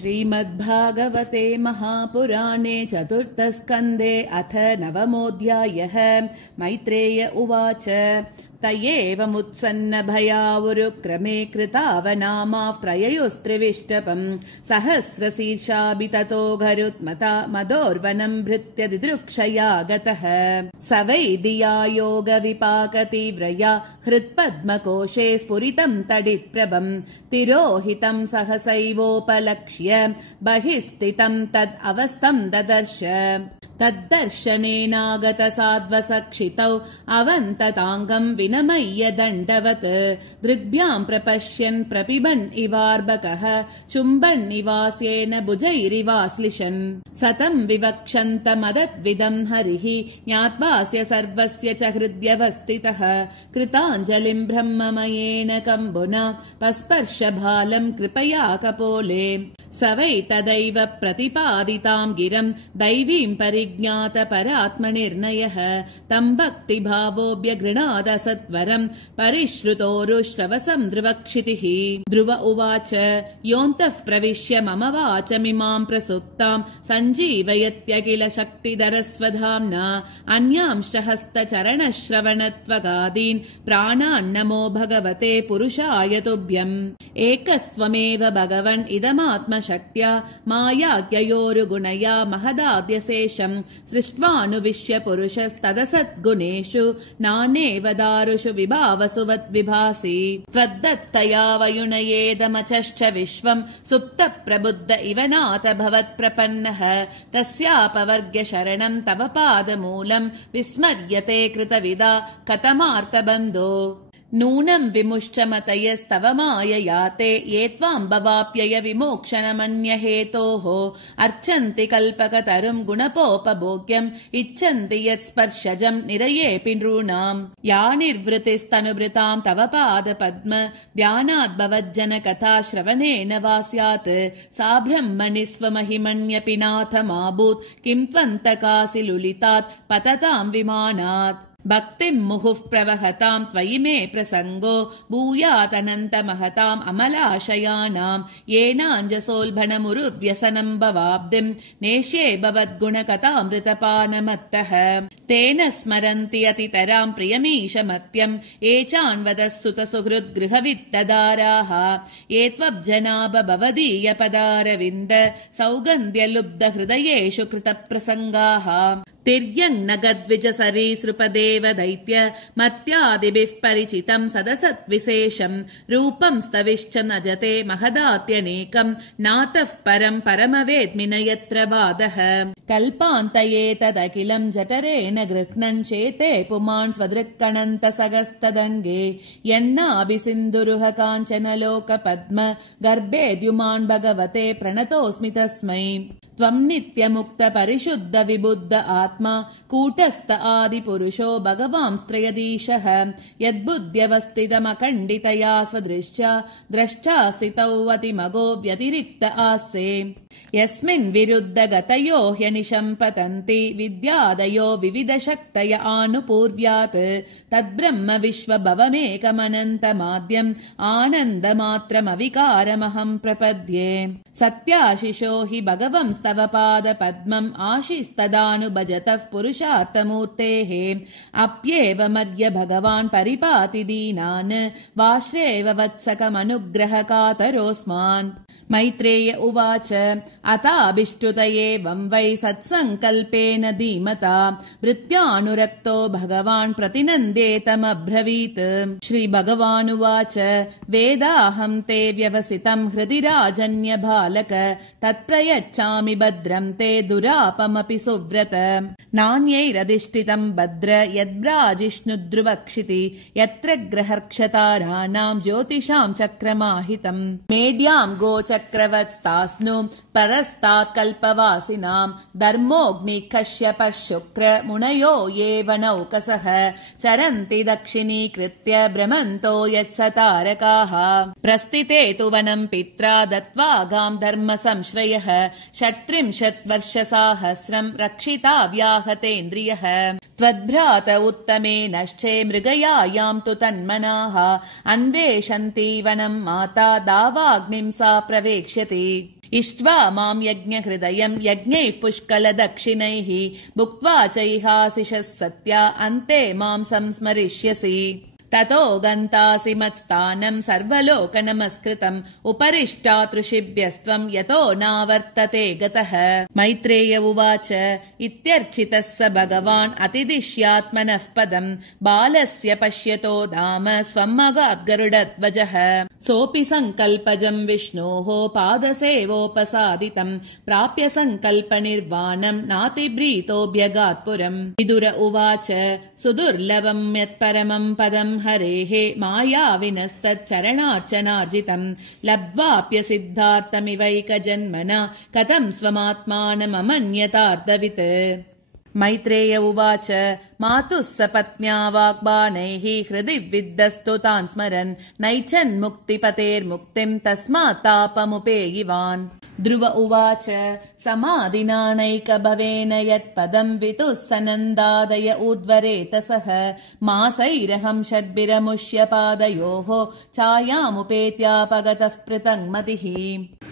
श्रीमद्भागवते महापुराणे चतुर्थस्कन्धे अथ नवमोऽध्यायः। मैत्रेय उवाच तयेवमुत्सन्न भयावुरुक्रमे कृतावनामाः प्रययुस्त्रिविष्टपम् सहस्रशीर्षाभि ततो घरुत्मता मदोर्वनम् भृत्य दिदृक्षया गतः स वै दिया योगविपाकतीव्रया हृत्पद्मकोशे स्फुरितम् तडित्प्रभम् तिरोहितम् सहसैवोपलक्ष्य बहिस्थितम् तद् अवस्थम् ददर्श तद्दर्शनेनागतसाध्वसक्षितौ अवन्तताङ्गम् विनमय्य दण्डवत् दृग्भ्याम् प्रपश्यन् प्रपिबन् इवार्भकः चुम्बन् इवास्येन भुजैरिवाश्लिषन् सतम् विवक्षन्तमदद्विदम् हरिः ज्ञात्वास्य सर्वस्य च हृद्यवस्थितः कृताञ्जलिम् ब्रह्ममयेन कम्बुना पस्पर्शभालम् कृपया कपोले स वै तदैव प्रतिपादिताम् गिरम् दैवीम् परिज्ञात परात्मनिर्णयः तम् भक्तिभावोऽभ्यगृणादसत्वरम् परिश्रुतोरुश्रवसम् ध्रुवक्षितिः ध्रुव उवाच योऽन्तः प्रविश्य मम वाचमिमाम् प्रसुप्ताम् सञ्जीवयत्यखिल शक्तिधरस्वधाम्ना अन्यांश्च हस्तचरणश्रवणत्वगादीन् प्राणान्नमो भगवते पुरुषाय तुभ्यम् एकस्त्वमेव भगवन् इदमात्मशक्त्या मायाज्ञयोरुगुणया महदाद्यशेषम् सृष्ट्वानुविश्य पुरुषस्तदसद्गुणेषु नानेव दारुषु विभावसु वद्विभासि त्वद्दत्तया वयुनयेदमचश्च विश्वम् सुप्त प्रबुद्ध इव नाथ भवत्प्रपन्नः तस्यापवर्ग्य शरणम् तव पादमूलम् विस्मर्यते कृतविदा कथमार्तबन्धो नूनम् विमुष्टमतयस्तव माययाते ये त्वाम् भवाप्यय विमोक्षणमन्यहेतोः अर्चन्ति कल्पकतरुम् गुणपोपभोग्यम् इच्छन्ति यत्स्पर्शजम् निरयेऽपि नॄणाम् या निर्वृतिस्तनुभृताम् तव पादपद्म ध्यानाद्भवज्जनकथा श्रवणेन वा स्यात् सा ब्रह्मणि स्वमहिमन्यपि नाथमाभूत् किम् त्वन्तकासि लुलितात् पतताम् विमानात् भक्तिम् मुहुः प्रवहताम् त्वयि मे प्रसङ्गो भूयादनन्तमहताम् अमलाशयानाम् येनाञ्जसोल्भणमुरुव्यसनम् भवाब्धिम् नेष्ये भवद्गुणकथामृतपानमत्तः तेन स्मरन्ति अतितराम् प्रियमीशमत्यम् ये चान्वदः सुतसुहृद्गृहवित्तदाराः ये त्वब्जनाभ भवदीयपदारविन्द सौगन्ध्यलुब्धहृदयेषु कृतप्रसङ्गाः तिर्यङ्नगद्विजसरीसृपदेव दैत्य मत्यादिभिः परिचितम् सदसद्विशेषम् रूपम् स्तविश्च नजते महदात्यनेकम् नातः परम् परमवेद्मि न यत्र वादः कल्पान्तये तदखिलम् जठरेण गृह्णन् चेते पुमान् स्वदृक्कणन्तसगस्तदङ्गे यन्नाभिसिन्धुरुह काञ्चनलोकपद्म गर्भेद्युमान् भगवते प्रणतोऽस्मि तस्मै त्वम् नित्यमुक्त परिशुद्ध विबुद्ध आत्मा कूटस्थ आदिपुरुषो भगवांस्त्रयदीशः यद्बुद्ध्यवस्थितमखण्डितया स्वदृष्ट्या द्रष्टा स्थितौ अतिमगो व्यतिरिक्त आस्ये यस्मिन् विरुद्ध गतयो ह्यनिशम् पतन्ति विद्यादयो विविधशक्तय आनुपूर्व्यात् तद्ब्रह्म विश्वभवमेकमनन्तमाद्यम् आनन्दमात्रमविकारमहम् प्रपद्ये सत्याशिषो हि भगवंस्तव पादपद्मम् आशिस्तदानुभजतः पुरुषार्थमूर्तेः अप्येव मर्य भगवान् परिपाति दीनान् वाश्रेव वत्सकमनुग्रहकातरोऽस्मान् मैत्रेय उवाच अताभिष्टुत एवम् वै सत्सङ्कल्पेन धीमता भृत्यानुरक्तो भगवान् प्रतिनन्देतमब्रवीत् श्रीभगवानुवाच वेदाहम् ते व्यवसितम् हृदि राजन्य बालक तत्प्रयच्छामि भद्रम् ते दुरापमपि सुव्रत नान्यैरधिष्ठितम् भद्र यद्ब्राजिष्णुद्रुवक्षिति यत्र ग्रहर्क्षताराणाम् ज्योतिषाम् चक्रमाहितम् मेढ्याम् गोचक्रवत्स्तास्नु परस्तात् कल्पवासिनाम् धर्मोऽग्निः कश्यपः शुक्र मुनयो ये वनौकसः चरन्ति दक्षिणीकृत्य भ्रमन्तो यत्सतारकाः प्रस्थिते तु वनम् पित्रा दत्त्वा गाम् धर्म संश्रयः 36 वर्षसाहस्रम् रक्षिता व्याहतेन्द्रियः त्वद्भ्रात उत्तमेनश्चे मृगयायाम् तु तन्मनाः अन्वेषन्ति वनम् माता दावाग्निम् सा प्रवेक्ष्यति इष्ट्वा मां यज्ञहृदयं यज्ञैः पुष्कलदक्षिणैः भुक्त्वा चैहासिषः सत्या अन्ते मां संस्मरिष्यसि ततो गन्तासि मत्स्थानं सर्वलोकनमस्कृतम् उपरिष्टातृषिभ्यस्त्वं यतो नावर्तते गतः। मैत्रेय उवाच इत्यर्चितः स भगवान् अतिदिश्यात्मनः पदम् बालस्य पश्यतो धाम स्वमगात् गरुडध्वजः सोऽपि सङ्कल्पजम् विष्णोः पादसेवोपसादितम् प्राप्य सङ्कल्पनिर्वाणम् नातिभ्रीतोऽभ्यगात्पुरम्। विदुर उवाच सुदुर्लभम् यत्परमम् पदम् हरेः मायाविनस्तच्चरणार्चनार्जितम् लब्ध्वाप्य सिद्धार्थमिवैकजन्मना कथम् स्वमात्मानममन्यतार्धवित्। मैत्रेय उवाच मातुः सपत्न्या वाग्बाणैः हृदि विद्धस्तु तान् स्मरन् नैच्छन्मुक्तिपतेर्मुक्तिम् तस्मात् तापमुपेयिवान्। ध्रुव उवाच समाधिना नैकभवेन यत्पदम् वितुः सनन्दादय ऊर्ध्वरेतसः मासैरहं षड्भिरमुष्य पादयोः छायामुपेत्यापगतः पृथङ्मतिः।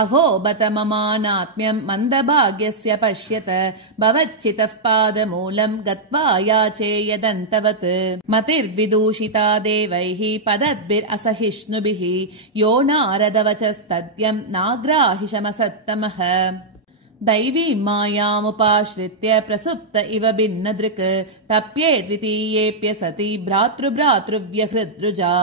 अहो बत ममानात्म्यम् मन्दभाग्यस्य पश्यत भवच्चितः पादमूलम् गत्वा याचे यदन्तवत् मतिर्विदूषिता देवैः पदद्भिरसहिष्णुभिः यो नारदवचस्तद्यम् नाग्राहिषमसत्तमः। दैवीं मायामुपाश्रित्य प्रसुप्त इव भिन्नदृक् तप्ये द्वितीयेऽप्य सति भ्रातृभ्रातृव्यहृद्रुजा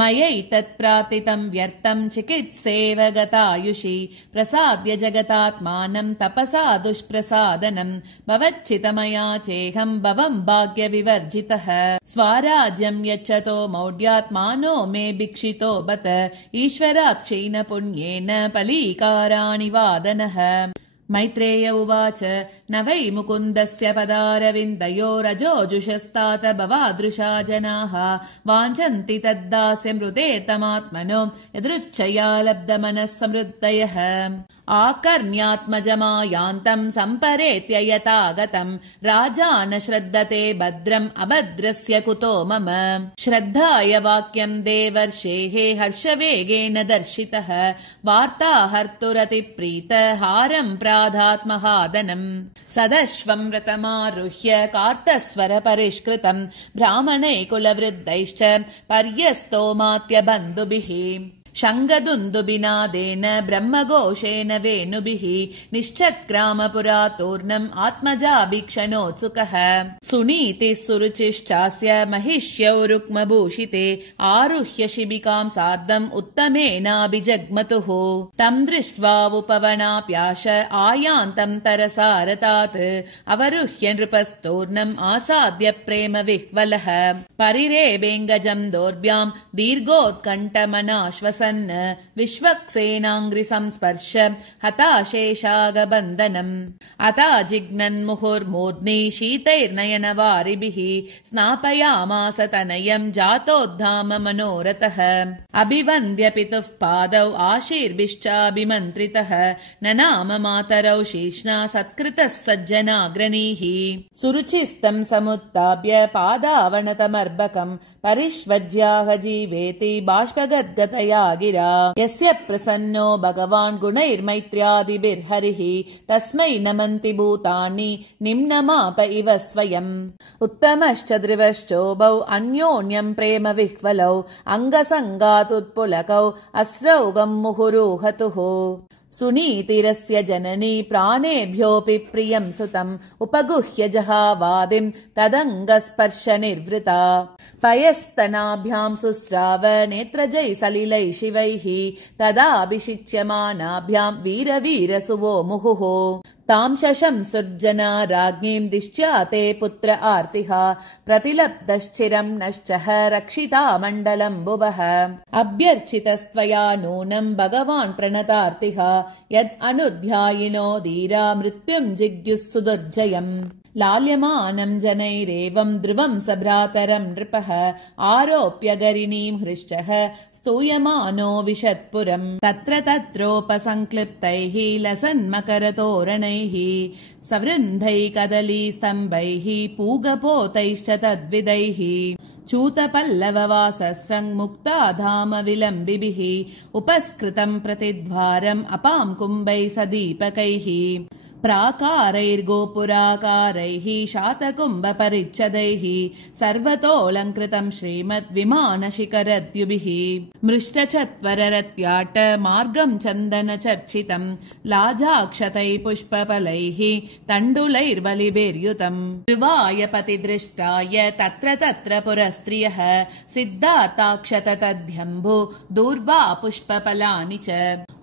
मयैतत्प्रार्थितं व्यर्थं चिकित्सेव गतायुषि प्रसाद्य जगतात्मानं तपसा दुष्प्रसादनं भवच्चितमया चेहं भवं भाग्यविवर्जितः स्वाराज्यं यच्छतो मौढ्यात्मानो मे भिक्षितो बत ईश्वरात् क्षीणपुण्येन पलीकाराणि वादनः। मैत्रेय उवाच न वै मुकुन्दस्य पदारविन्दयोरजोजुषस्तात भवादृशा जनाः वाञ्छन्ति तद्दास्यमृते तमात्मनो यदृच्छया लब्धमनः समृद्धयः आकर्ण्यात्मजमायान्तम् सम्परेत्य यथागतम् राजा न श्रद्धते भद्रम् अभद्रस्य कुतो मम श्रद्धाय वाक्यम् देवर्षेः हर्षवेगेन दर्शितः वार्ता हर्तुरतिप्रीत हारम् प्राधात्महादनम् सदश्वम् व्रतमारुह्य कार्तस्वर परिष्कृतम् ब्राह्मणै कुलवृद्धैश्च पर्यस्तोमात्य बन्धुभिः शङ्खदुन्दुभिनादेन ब्रह्मघोषेण वेणुभिः निश्चक्रामपुरातोर्णम् आत्मजाभिक्षणोत्सुकः सुनीतिः सुरुचिश्चास्य महिष्यौ रुक्मभूषिते आरुह्य शिबिकां सार्धम् उत्तमेनाभिजग्मतुः तम् दृष्ट्वा उपवनाप्याश आयान्तम् तरसारतात् अवरुह्य नृपस्तोर्णम् आसाद्य प्रेम विह्वलः परिरेवेङ्गजम् दोर्भ्याम् दीर्घोत्कण्ठमनाश्वसन् विश्वक्सेनाङ्घ्रि संस्पर्श हताशेषागबन्धनम् अताजिघ्नन्मुहुर्मूर्ध्नि शीतैर्नयनवारिभिः स्नापयामास तनयम् जातोद्धाम मनोरथः अभिवन्द्य पितुः पादौ आशीर्भिश्चाभिमन्त्रितः न नाम मातरौ शीर्ष्णा सत्कृतः सज्जनाग्रणीः सुरुचिस्तम् समुत्थाप्य पादावनतमर्भकम् परिष्वज्याह जीवेति बाष्पगद्गतया गिरा यस्य प्रसन्नो भगवान् गुणैर्मैत्र्यादिभिर्हरिः तस्मै नमन्ति भूतानि निम्नमाप इव स्वयम् उत्तमश्च ध्रुवश्चोभौ अन्योन्यम् प्रेम विह्वलौ अङ्गसङ्गातुत्पुलकौ अस्रौगम् मुहुरुहतुः सुनीतिरस्य जननी प्राणेभ्योऽपि प्रियम् सुतम् उपगुह्य जहावादिम् तदङ्गस्पर्श निर्वृता पयस्तनाभ्याम् सुस्राव नेत्रजै सलिलै शिवैः तदाभिषिच्यमानाभ्याम् वीरवीरसुवो मुहुः तां शशंसुर्जना राज्ञीं दिश्याते पुत्र आर्तिः प्रतिलब्धश्चिरम् नश्चः रक्षिता मण्डलम् भुवः अभ्यर्चितस्त्वया नूनम् भगवान् प्रणतार्तिः यद् अनुध्यायिनो धीरा मृत्युम् जिज्ञुः सुदुर्जयम् लाल्यमानम् जनैरेवम् ध्रुवम् स भ्रातरम् नृपः आरोप्य गरिणीम् हृष्टः स्तूयमानो विशत्पुरम् तत्र तत्रोपसङ्क्लिप्तैः लसन्मकरतोरणैः सवृन्धैः कदलीस्तम्भैः पूगपोतैश्च तद्विदैः चूतपल्लववासस्रङ्मुक्ता धाम विलम्बिभिः उपस्कृतं प्रतिद्वारम् अपां कुम्भैः सदीपकैः प्राकारैर्गोपुराकारैः शातकुम्भपरिच्छदैः सर्वतोऽलङ्कृतं श्रीमद्विमानशिखरद्युभिः मृष्टचत्वररत्याट मार्गं चन्दनचर्चितं लाजाक्षतैः पुष्पफलैः तण्डुलैर्बलिभिर्युतम् ध्रुवाय तत्र तत्र पुरस्त्रियः सिद्धार्थाक्षत तद्यम्बु दूर्वा पुष्पफलानि च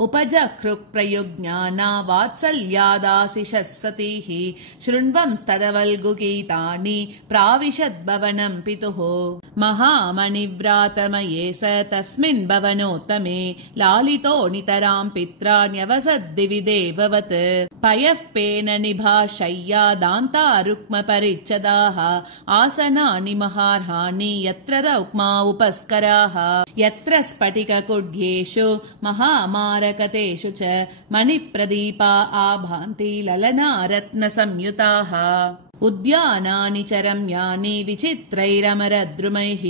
उपजहृक्प्रयुज्ञाना वात्सल्यादाशिषः सतीः शृण्वंस्तदवल्गुगीतानि प्राविशद्भवनं पितुः महामणिव्रातमये स तस्मिन् भवनोत्तमे लालितो नितरां पित्रा न्यवसद्दिवि देववत् पयः पेन निभाशय्या दान्ता रुक्मपरिच्छदाः आसनानि महार्हाणि यत्र रौक्मा उपस्कराः यत्र स्फटिककुड्येषु महामारकतेषु च मणिप्रदीपा आभान्ति ललना रत्नसंयुताः उद्यानानि च रम्यानि विचित्रैरमरद्रुमैः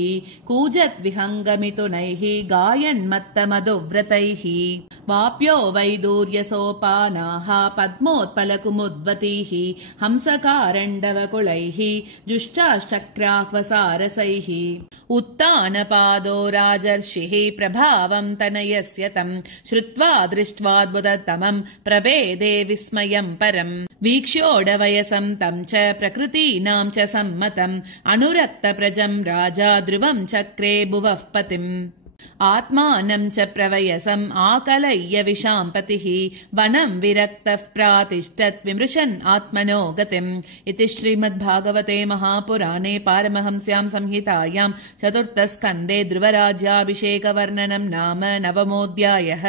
कूजद्विहङ्गमिथुनैः गायन्मत्तमधुव्रतैः वाप्यो वैदूर्यसोपानाः पद्मोत्पलकुमुद्वतीः हंसकारण्डवकुलैः जुष्टाश्चक्राह्वसारसैः उत्तानपादो राजर्षिः प्रभावं तनयस्य तं श्रुत्वा दृष्ट्वाद्भुततमं प्रभेदे विस्मयं परम् वीक्ष्योडवयसं तं च प्रकृतीनां च सम्मतम् अनुरक्तप्रजं राजा ध्रुवं चक्रे भुवः पतिम् आत्मानं च प्रवयसम् आकलय्य विशाम्पतिः वनं विरक्तः प्रातिष्ठत् विमृशन् आत्मनो गतिम् इति श्रीमद्भागवते महापुराणे पारमहंस्यां संहितायां चतुर्थस्कन्धे ध्रुवराज्याभिषेकवर्णनं नाम 9मोऽध्यायः।